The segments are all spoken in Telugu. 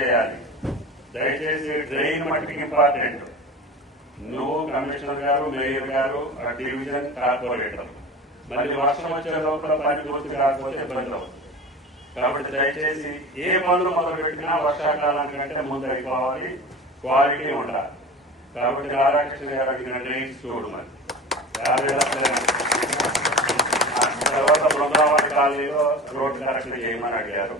చేయాలి. దయచేసి డ్రైన్ మట్టికి ఇంపార్టెంట్. నువ్వు కమిషనర్ గారు, మేయర్ గారు, ఆ డివిజన్ కార్పొరేటర్, మళ్ళీ వర్షం వచ్చే లోపల పని పూర్తి కాకపోతే ఇబ్బంది అవుతుంది. కాబట్టి దయచేసి ఏ పనులు మొదలు పెట్టినా వర్షాకాలానికంటే ముందు అయిపోవాలి, క్వాలిటీ ఉండాలి. కాబట్టి రాధాకృష్ణ గారు అడిగిన డ్రైన్స్ చూడు మరి 50 లక్షలు. తర్వాత బృందావన కాలనీలో రోడ్డు కరెక్ట్ చేయమని అడిగారు.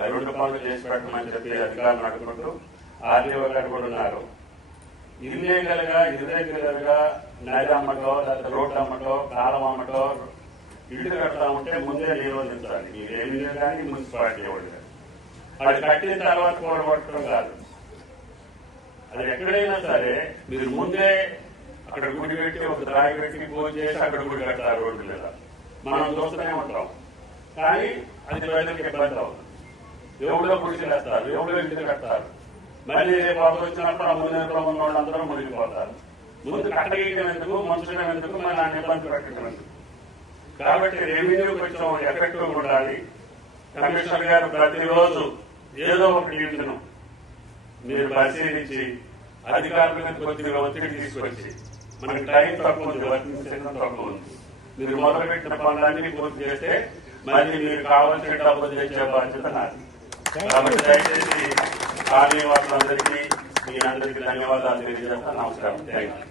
2 పనులు చేసి పెట్టమని చెప్పి అధికారులు అడుగుకుంటూ ఆర్డీఓ గారు కూడా ఉన్నారు. ఇర్రెగ్యులర్ గా నది అమ్మటో, లేకపోతే రోడ్డు అమ్మటో, కాలం అమ్మటో, ఇల్లు కడతా ఉంటే ముందే నిరోధించాలి. మీరు ఏమి కానీ మున్సిపాలిటీ వాళ్ళు అది కట్టిన తర్వాత కూడగొట్టడం కాదు. అది ఎక్కడైనా సరే మీరు ముందే అక్కడ గుడి పెట్టి ఒక రాయి పెట్టి పూజ చేసి అక్కడ గుడి కడతారు రోడ్డు మీద. మనం చూస్తూనే ఉంటాం. కానీ అది ప్రజలకు ఇబ్బంది అవుతుంది. ఎవడో గుడికి వేస్తారు, ఎవడో ఇంటికి కడతారు. మళ్ళీ రేపు వచ్చినప్పుడు ఆ ముందు ఉన్న వాళ్ళందరూ మునిగిపోతారు. ముందు కట్టగీయడం ఎందుకు, మనుషులు ఎందుకు, మళ్ళీ ఆ ఇబ్బంది పెట్టడం ఎందుకు? కాబట్టి రెవెన్యూ కొంచెం ఎఫెక్టివ్ ఉండాలి. కమిషనర్ గారు ప్రతిరోజు ఏదో ఒక డివిజన్ మీరు పరిశీలించి అధికారుల మీద కొద్దిగా ఒత్తిడి తీసుకొచ్చి, మనకి టైం తక్కువ ఉంది, వర్కింగ్ సెషన్ తక్కువ ఉంది, మీరు మొదలుపెట్టిన పనులన్నీ పూర్తి చేస్తే మళ్ళీ మీరు కావాల్సిన డబ్బులు తెచ్చే బాధ్యత నాది. కాబట్టి దయచేసి కాలనీ వాళ్ళందరికీ మీ అందరికీ ధన్యవాదాలు తెలియజేస్తాను. నమస్కారం. Thank you.